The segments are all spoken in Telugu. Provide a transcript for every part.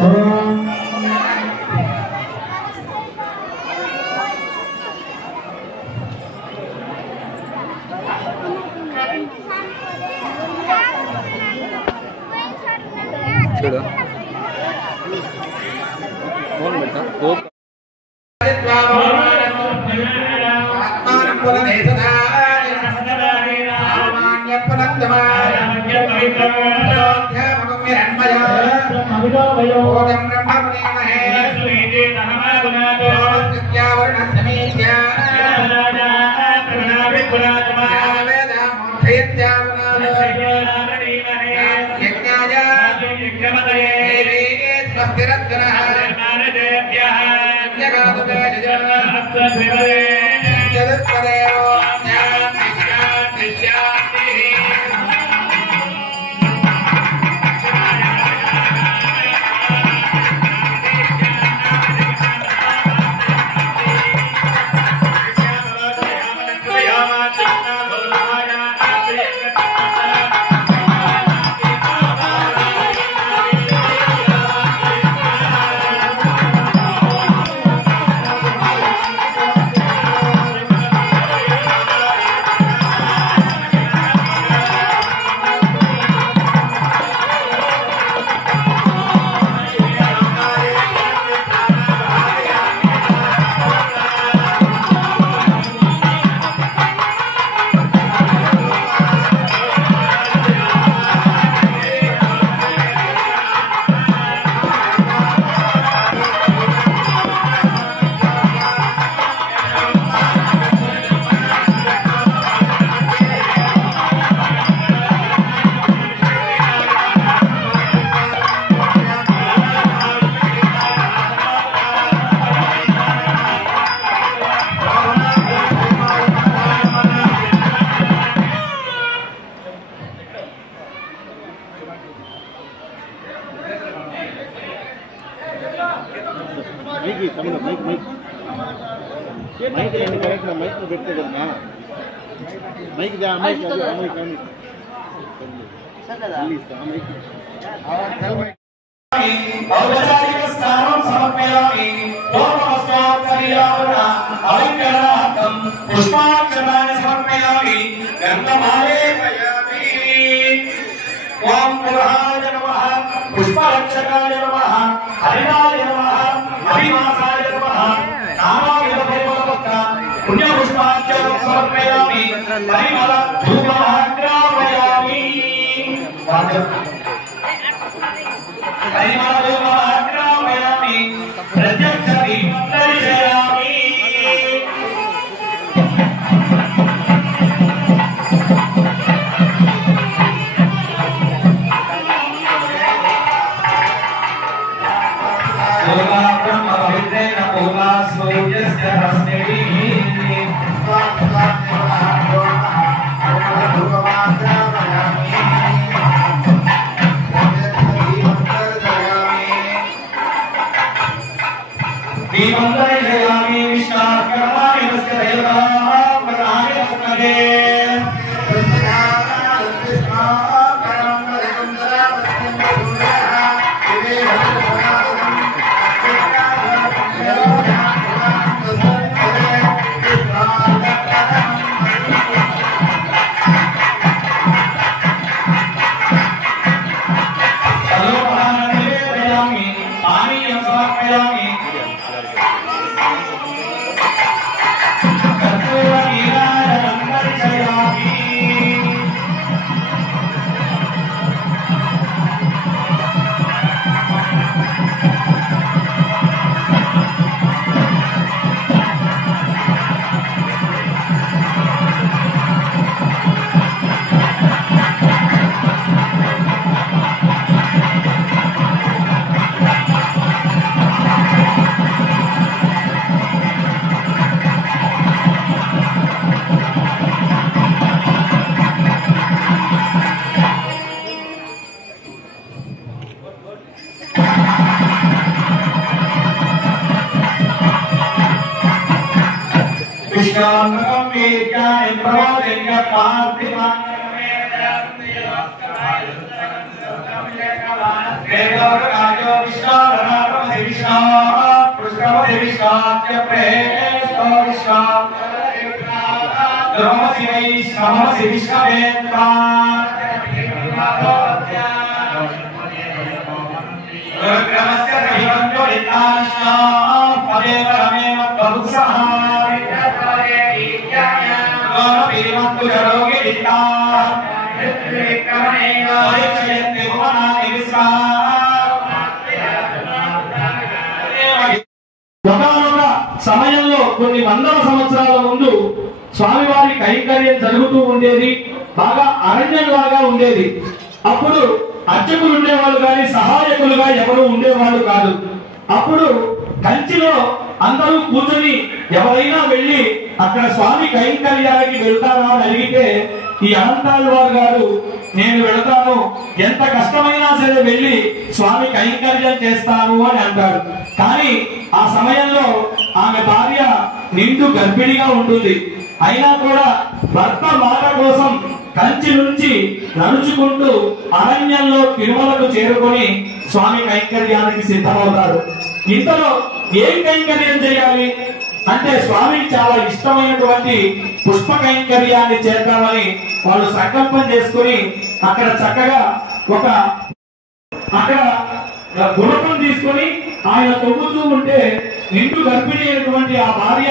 చూడు ఫోన్ పెట్టా पुष्परक्षकाय नमः हरिणाय नमः अभिवासाय नमः नामाय नमः पुण्यपुष्पार्चनं समर्पयामि परिमल धूपः ग्रापयामि परिमल धूपः ग्रापयामि प्रत्यक्ष दीपं दर्शयामि Viष्णु ఒకనొక సమయంలో కొన్ని వందల సంవత్సరాల ముందు స్వామివారి కైంకర్యం జరుగుతూ ఉండేది. బాగా అరణ్యంలాగా ఉండేది. అప్పుడు అర్చకులు ఉండేవాళ్ళు కానీ సహాయకులుగా ఎవరు ఉండేవాళ్ళు కాదు. అప్పుడు కంచిలో అందరూ కూర్చొని ఎవరైనా వెళ్ళి అక్కడ స్వామి కైంకర్యానికి వెళ్తారా అని అడిగితే ఈ అనంతాళ్వార్ గారు నేను వెళతాను, ఎంత కష్టమైనా సరే వెళ్ళి స్వామి కైంకర్యం చేస్తాను అని అంటారు. కానీ ఆ సమయంలో ఆమె భార్య నిండు గర్భిణిగా ఉంటుంది. అయినా కూడా భర్త మాట కోసం కంచి నుంచి నడుచుకుంటూ అరణ్యంలో తిరుమలకు చేరుకొని స్వామి కైంకర్యానికి సిద్ధమవుతారు. ఇంతలో ఏం కైంకర్యం చేయాలి అంటే స్వామికి చాలా ఇష్టమైనటువంటి పుష్ప కైంకర్యాన్ని చేద్దామని వాళ్ళు సంకల్పం చేసుకుని అక్కడ చక్కగా అక్కడ గుణపం తీసుకుని ఆయన తొమ్ముతూ ఉంటే నిండు గర్భిణి అయినటువంటి ఆ భార్య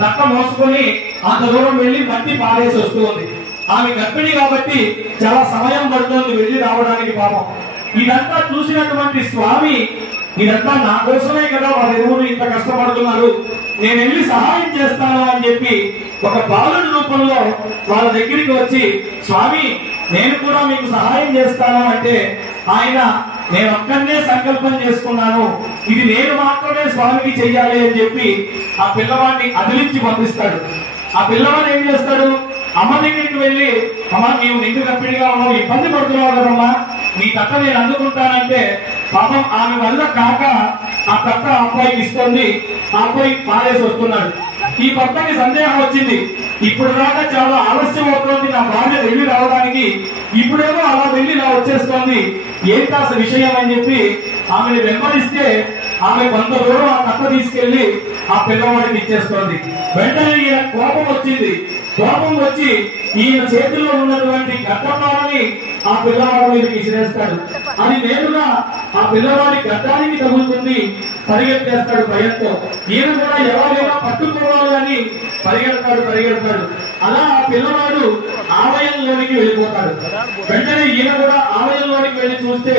తక్క మోసుకొని అంత దూరం వెళ్లి మట్టి పారేసి వస్తుంది. ఆమె గర్భిణి కాబట్టి చాలా సమయం పడుతుంది వెళ్లి రావడానికి. పాపం ఇదంతా చూసినటువంటి స్వామి ఇదంతా నా కోసమే కదా వాళ్ళ ఎరువులు ఇంత కష్టపడుతున్నారు, నేను వెళ్ళి సహాయం చేస్తాను అని చెప్పి ఒక బాలుడి రూపంలో వాళ్ళ దగ్గరికి వచ్చి స్వామి నేను కూడా మీకు సహాయం చేస్తాను అంటే ఆయన నేను ఒక్కనే సంకల్పం చేసుకున్నాను, ఇది నేను మాత్రమే స్వామికి చెయ్యాలి అని చెప్పి ఆ పిల్లవాడిని అదిలించి పంపిస్తాడు. ఆ పిల్లవాడు ఏం చేస్తాడు, అమ్మ దగ్గరికి వెళ్ళి అమ్మ నీవు నిండు గర్భిణిగా ఉన్నావు, ఇబ్బంది పడుతున్నావు కదమ్మా, నీ తట్ట నేను అందుకుంటానంటే పాపం ఆమె వల్ల కాక ఆ తట్ట అబ్బాయికి ఇస్తుంది. ఆ అబ్బాయి పారేసి వస్తున్నాడు. ఈ భర్తకి సందేహం వచ్చింది, ఇప్పుడు దాకా చాలా ఆలస్యం అవుతోంది నా భార్య వెళ్ళి రావడానికి, ఇప్పుడేమో అలా వెళ్ళి ఇలా వచ్చేస్తోంది, ఏంటి అసలు విషయం అని చెప్పి ఆమెను వెంబడిస్తే ఆమె కొంత దూరం ఆ కట్ట తీసుకెళ్లి ఆ పిల్లవాడికి ఇచ్చేస్తోంది. వెంటనే ఈయన కోపం వచ్చింది. కోపం వచ్చి ఈయన చేతిలో ఉన్నటువంటి గడ్డపాలని ఆ పిల్లవాడి మీద విసిరేస్తాడు. అది నేరుగా ఆ పిల్లవాడి గడ్డానికి తగులుతుంది. పరిగెత్తేస్తాడు భయంతో. ఈయన కూడా ఎవరైనా పట్టుకోవాలి అని పరిగెడతాడు. అలా ఆ పిల్లవాడు ఆలయంలోనికి వెళ్ళిపోతాడు. వెంటనే ఈయన కూడా ఆలయంలోనికి వెళ్ళి చూస్తే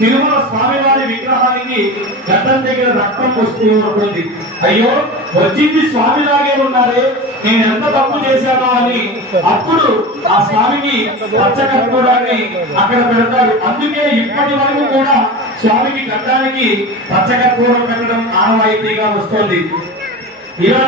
తిరుమల స్వామివారి విగ్రహానికి గడ్డం దగ్గర రక్తం వస్తూ ఉంటుంది. అయ్యో వచ్చింది స్వామిలాగే ఉన్నారే, నేను ఎంత తప్పు చేశానో అని అప్పుడు ఆ స్వామికి పచ్చకర్పూరాన్ని అక్కడ పెడతారు. అందుకే ఇప్పటి వరకు కూడా స్వామికి గడ్డానికి పచ్చకర్పూరం పెట్టడం ఆనవాయితీగా వస్తుంది. ఇలా